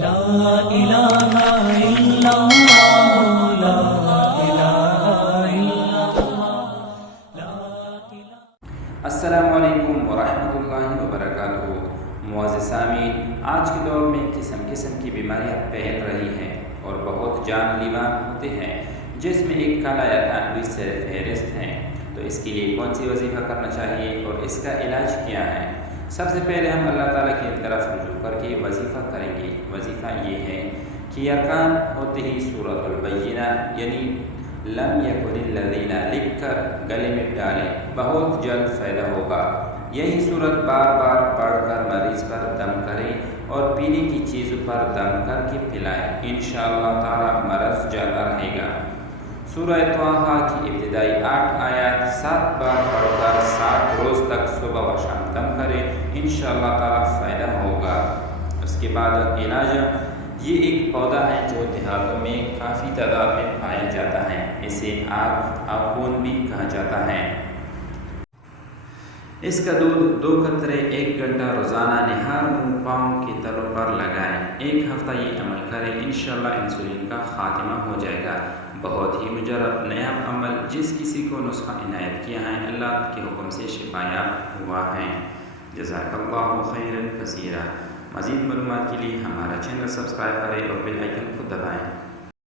لا الہ الا اللہ لا الہ الا اللہ۔ السلام علیکم ورحمۃ اللہ وبرکاتہ۔ معزز سامعین، آج کے دور میں قسم قسم کی بیماریاں پھیل رہی ہیں اور بہت جان لیوا ہوتے ہیں، جس میں ایک کالا یرقان بھی سر فہرست ہیں۔ تو اس کے لیے کون سی وظیفہ کرنا چاہیے اور اس کا علاج کیا ہے؟ سب سے پہلے ہم اللہ تعالیٰ کی طرف رجوع کر کے وظیفہ کریں گے۔ وظیفہ یہ ہے کہ یرقان ہوتے ہی سورۃ البینہ یعنی لم یکن الذین لکھ کر گلے میں ڈالیں، بہت جلد فائدہ ہوگا۔ یہی صورت بار بار پڑھ کر مریض پر دم کریں اور پینے کی چیزوں پر دم کر کے پلائیں، انشاءاللہ تعالی مرض جاتا رہے گا۔ سورہ طٰہٰ کی ابتدائی 8 آیات 7 بار پڑھ کر 7 روز تک صبح و شام دم کریں، انشاءاللہ تعالی فائدہ ہوگا۔ اس کے بعد علاج، یہ ایک پودا ہے جو دیہاتوں میں کافی تعداد میں پایا جاتا ہے، اسے آگ آخون بھی کہا جاتا ہے۔ اس کا دودھ 2 قطرے 1 گھنٹہ روزانہ نہار منہ پاؤں کے تلوں پر لگائیں۔ 1 ہفتہ یہ عمل کریں، انشاءاللہ انسولین کا خاتمہ ہو جائے گا۔ بہت ہی مجرب نیاب عمل، جس کسی کو نسخہ عنایت کیا ہے اللہ کے حکم سے شفا یاب ہوا ہے۔ جزاک اللہ خیرا کثیرا۔ مزید معلومات کے لیے ہمارا چینل سبسکرائب کریں اور بیل آئیکن کو دبائیں۔